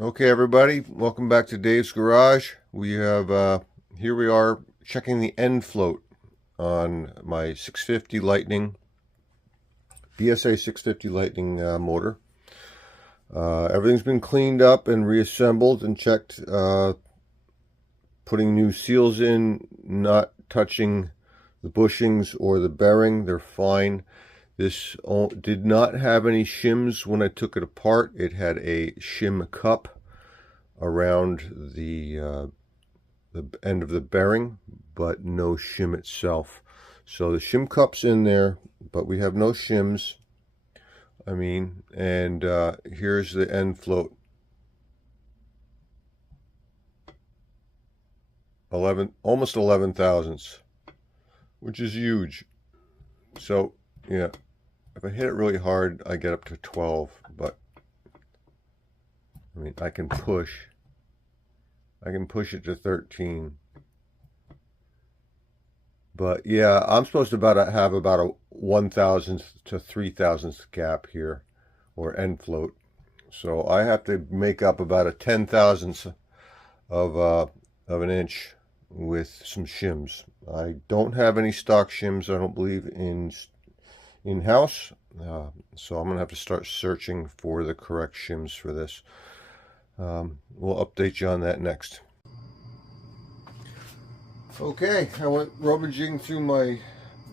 Okay, everybody, welcome back to Dave's Garage. We have here we are checking the end float on my 650 Lightning, BSA 650 Lightning motor. Everything's been cleaned up and reassembled and checked, putting new seals in, not touching the bushings or the bearing. They're fine. This did not have any shims when I took it apart. It had a shim cup around the end of the bearing, but no shim itself. So the shim cup's in there, but we have no shims. And here's the end float. 11, almost 11 thousandths, which is huge. So yeah, if I hit it really hard, I get up to 12, but I can push it to 13. But yeah, I'm supposed to have about a 1,000th to 3,000th gap here, or end float. So I have to make up about a 10,000th of an inch with some shims. I don't have any stock shims, I don't believe, in-house. So I'm gonna have to start searching for the correct shims for this. We'll update you on that next. Okay, I went rummaging through my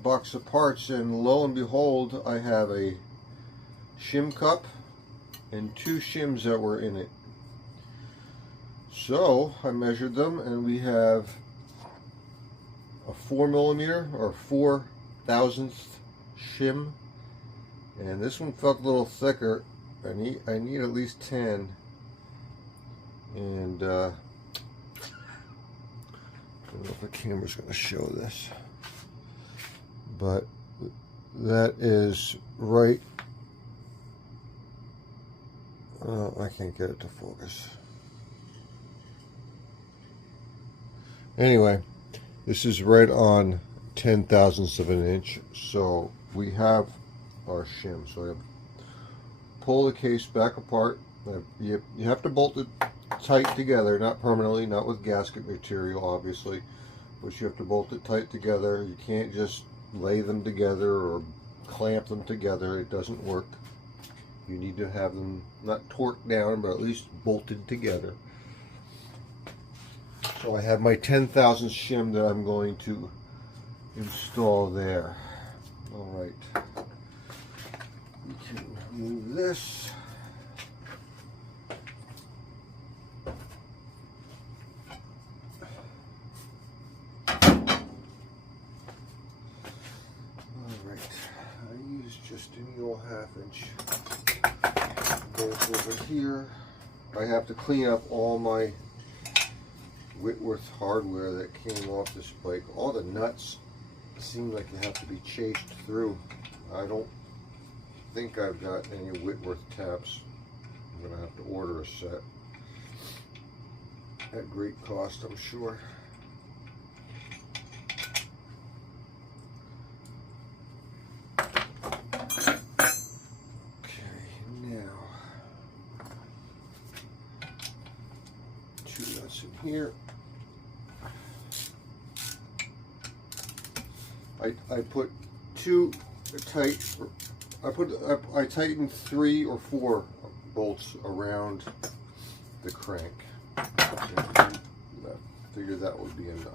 box of parts, and lo and behold, I have a shim cup and two shims that were in it. So I measured them, and we have a 4mm or 4,000th shim, and this one felt a little thicker. I need at least 10, and I don't know if the camera's going to show this, but that is right. Oh, I can't get it to focus. Anyway, this is right on 10,000ths of an inch. So we have our shim. So I pull the case back apart. You have to bolt it tight together, not permanently, not with gasket material, obviously, but you have to bolt it tight together. You can't just lay them together or clamp them together. It doesn't work. You need to have them not torqued down, but at least bolted together. So I have my 10,000th shim that I'm going to install there. All right, we can move this. Just a little 1/2 inch bolt over here. I have to clean up all my Whitworth hardware that came off this bike. All the nuts seem like they have to be chased through. I don't think I've got any Whitworth taps. I'm gonna have to order a set at great cost, I'm sure. Here, I put two tight. I tightened 3 or 4 bolts around the crank. I figured that would be enough.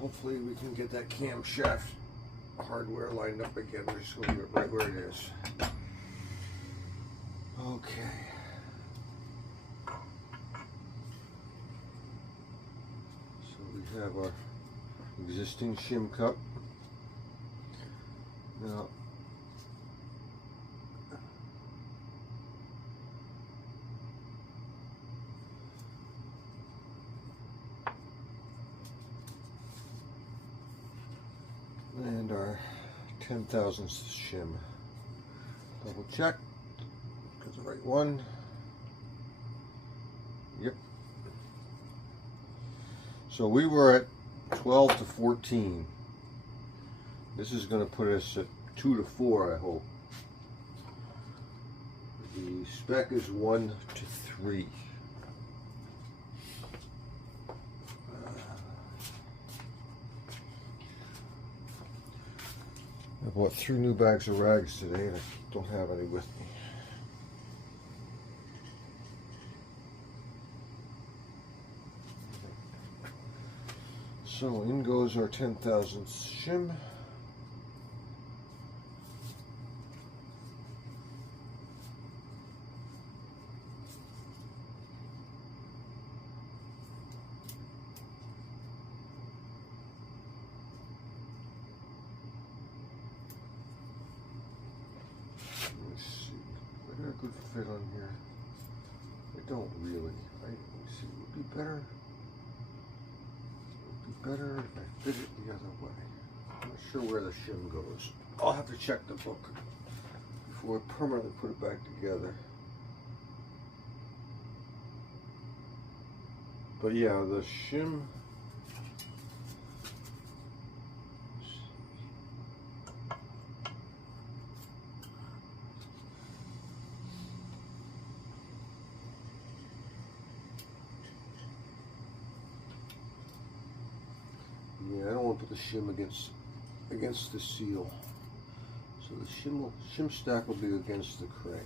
Hopefully we can get that camshaft hardware lined up again. We're just going to leave it right where it is. Okay. So we have our existing shim cup. Now, and our 10,000th shim. Double check. Got the right one. Yep. So we were at 12 to 14. This is going to put us at 2 to 4, I hope. The spec is 1 to 3. I bought 3 new bags of rags today and I don't have any with me. So in goes our 10,000th shim. Let's see. I got a good fit on here. I don't really. Let me see. It would be better. Better if I fit it the other way. I'm not sure where the shim goes. I'll have to check the book before I permanently put it back together. But yeah, the shim. Yeah, I don't want to put the shim against the seal. So the shim stack will be against the crank.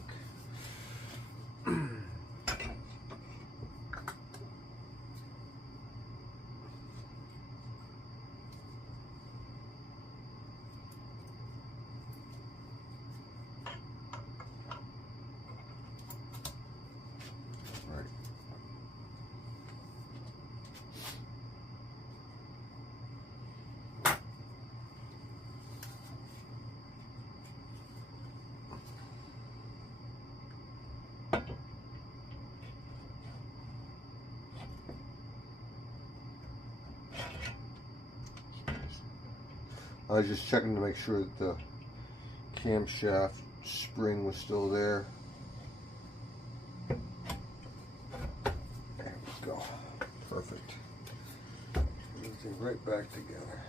I was just checking to make sure that the camshaft spring was still there. There we go. Perfect. Everything right back together.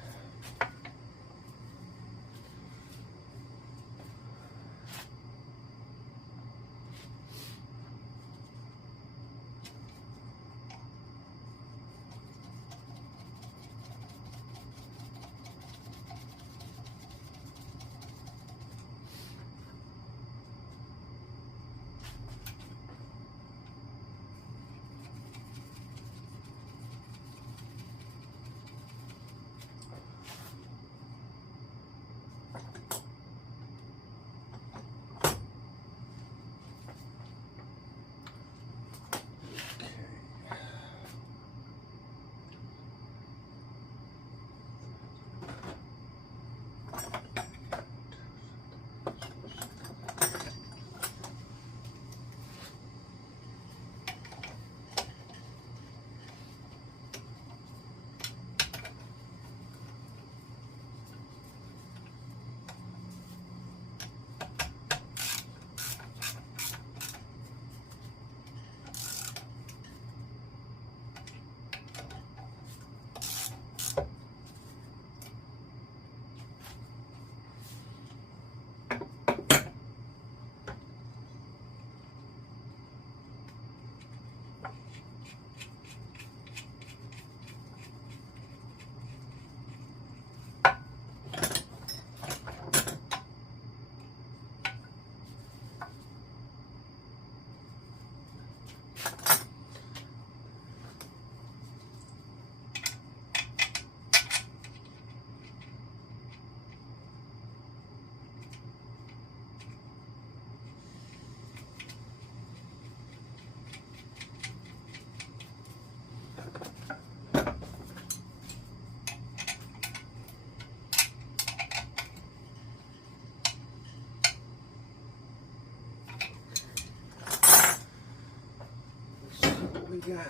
that.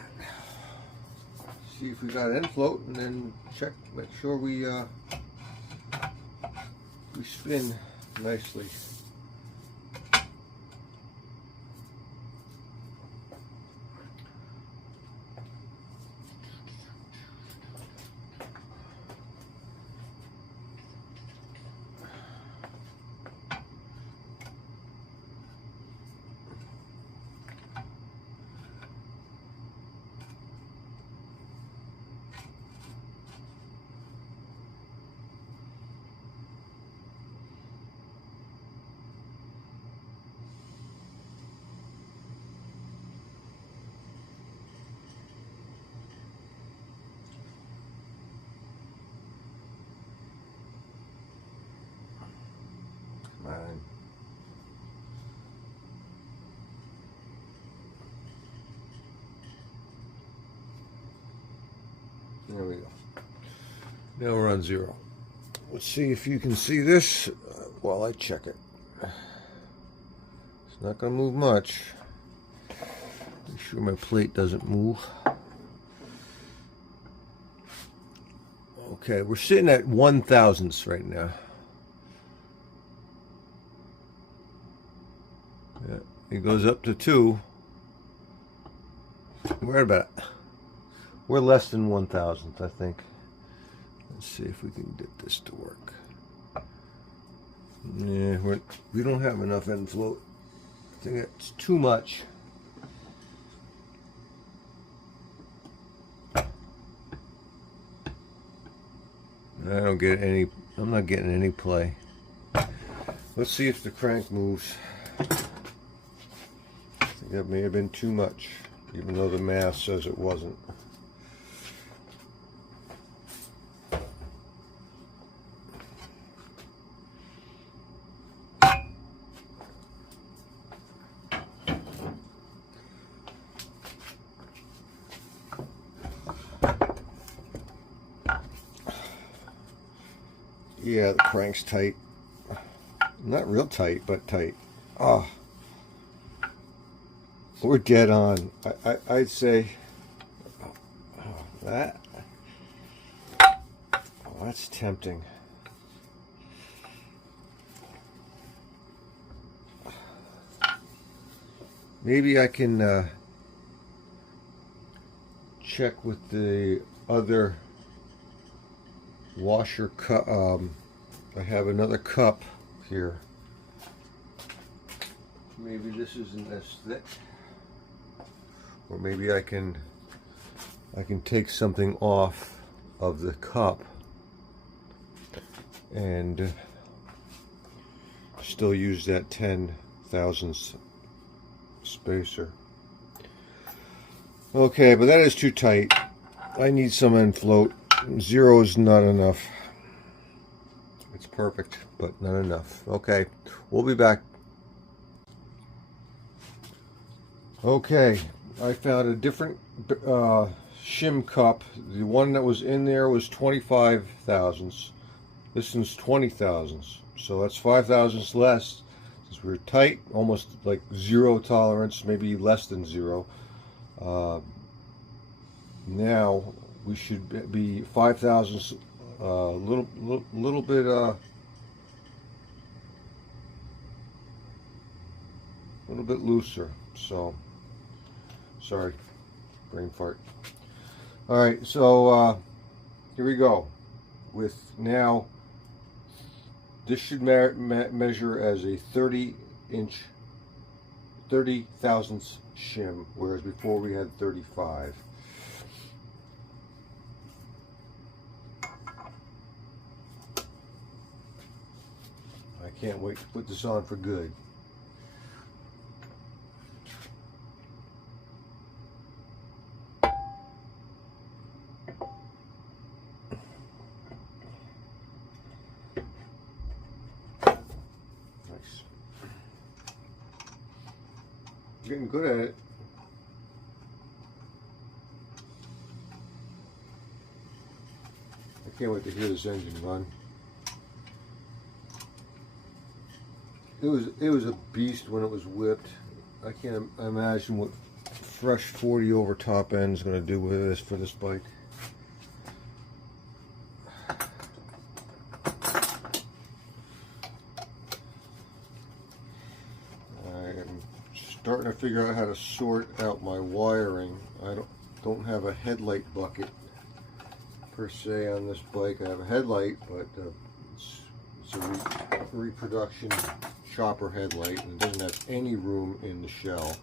See if we got end float, and then check, make sure we spin nicely. Fine. There we go. Now we're on 0. Let's see if you can see this while I check it. It's not going to move much. Make sure my plate doesn't move. Okay, we're sitting at 1/1000ths right now. Yeah, it goes up to 2. We're less than 1/1000th, I think. Let's see if we can get this to work. Yeah, we don't have enough end float. I think it's too much. I'm not getting any play. Let's see if the crank moves. I think that may have been too much, even though the math says it wasn't. Yeah, the crank's tight. Not real tight, but tight. Ah, we're dead on. I'd say that. Oh, that's tempting. Maybe I can check with the other washer cup. I have another cup here. Maybe this isn't as thick, or maybe I can take something off of the cup and still use that 10/1000ths spacer. Okay, but that is too tight. I need some end float. 0 is not enough. It's perfect, but not enough. Okay, we'll be back. Okay, I found a different shim cup. The one that was in there was 25/1000ths. This one's 20/1000ths. So that's 5/1000ths less. Since we're tight, almost like 0 tolerance, maybe less than 0. Now we should be 5/1000ths, little bit looser. So, sorry, brain fart. All right, so here we go. With now, this should measure as a 30/1000ths shim, whereas before we had 35. I can't wait to put this on for good. Nice. Getting good at it. I can't wait to hear this engine run. It was a beast when it was whipped. I can't imagine what fresh 40 over top end is going to do with this for this bike. I'm starting to figure out how to sort out my wiring. I don't have a headlight bucket per se on this bike. I have a headlight, but it's a reproduction chopper headlight, and it doesn't have any room in the shell,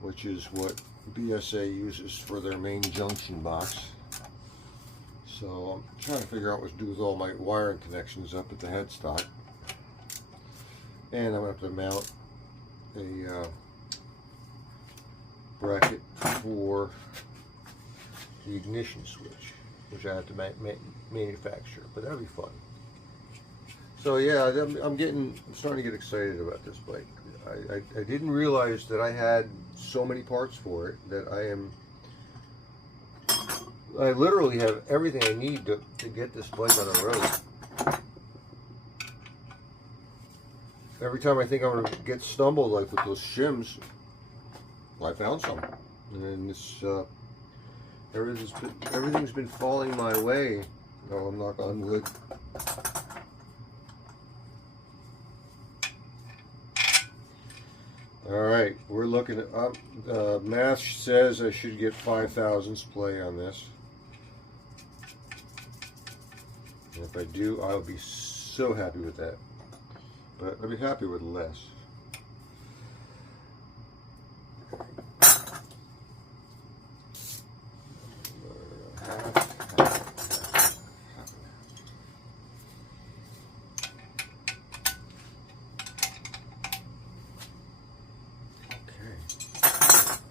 which is what BSA uses for their main junction box. So I'm trying to figure out what to do with all my wiring connections up at the headstock. And I'm going to have to mount a bracket for the ignition switch, which I have to manufacture, but that'll be fun. So yeah, I'm starting to get excited about this bike. I didn't realize that I had so many parts for it, that I literally have everything I need to get this bike on the road. Every time I think I'm going to get stumbled, like with those shims, I found some. And this, everything's been falling my way. Oh, I'm knock on wood. Alright, we're looking at, math says I should get 5 thousandths play on this. And if I do, I'll be so happy with that. But I'll be happy with less.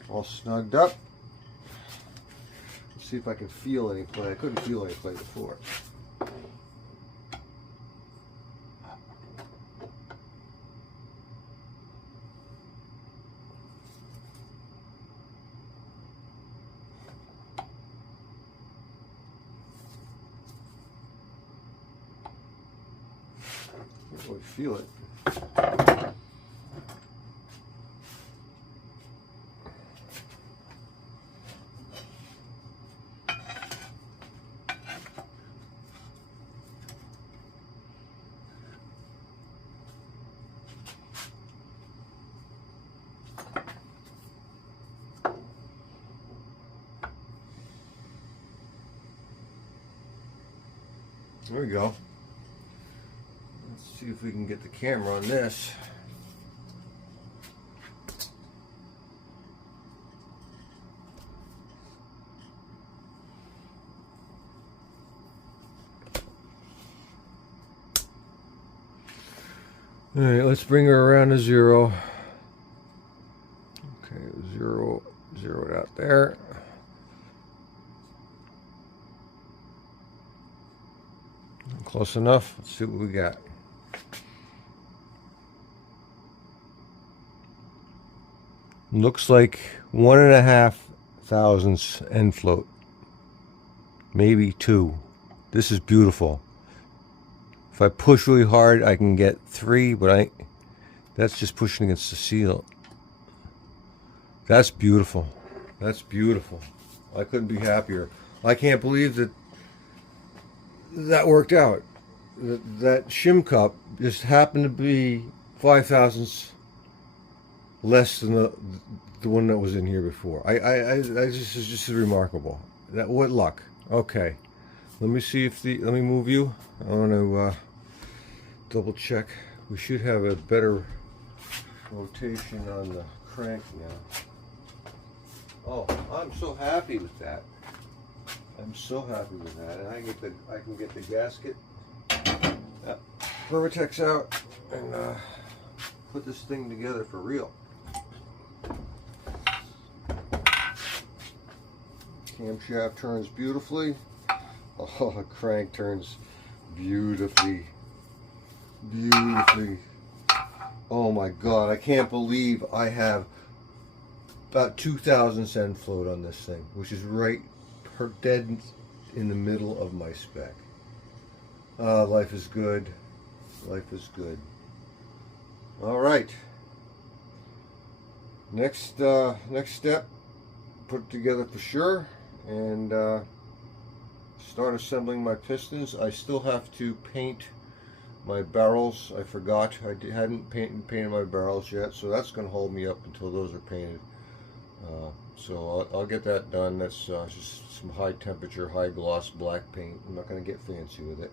All snugged up. Let's see if I can feel any play. I couldn't feel any play before. Can't really feel it. There we go. Let's see if we can get the camera on this. All right, let's bring her around to 0. Okay, 0, 0 out there. Close enough. Let's see what we got. Looks like 1.5 thousandths end float. Maybe 2. This is beautiful. If I push really hard, I can get 3, but that's just pushing against the seal. That's beautiful. That's beautiful. I couldn't be happier. I can't believe that worked out. That shim cup just happened to be 5 thousandths less than the one that was in here before. This is just remarkable. What luck. Okay, let me see if let me move you. I want to double check. We should have a better rotation on the crank now. Oh, I'm so happy with that. I'm so happy with that. And I can get the gasket, Permatex out, and put this thing together for real. Camshaft turns beautifully. Oh, the crank turns beautifully. Beautifully. Oh my God, I can't believe I have about 2 thousandths end float on this thing, which is right dead in the middle of my spec. Life is good. Life is good. All right. Next step put it together for sure and start assembling my pistons. I still have to paint my barrels. I forgot. Hadn't painted my barrels yet, so that's going to hold me up until those are painted. So I'll get that done. That's just some high temperature, high gloss black paint. I'm not going to get fancy with it.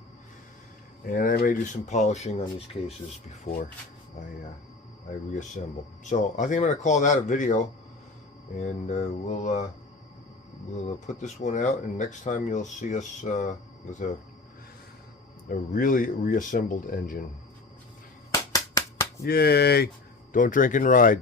And I may do some polishing on these cases before I reassemble. So I think I'm going to call that a video, and we'll put this one out, and next time you'll see us with a really reassembled engine. Yay! Don't drink and ride.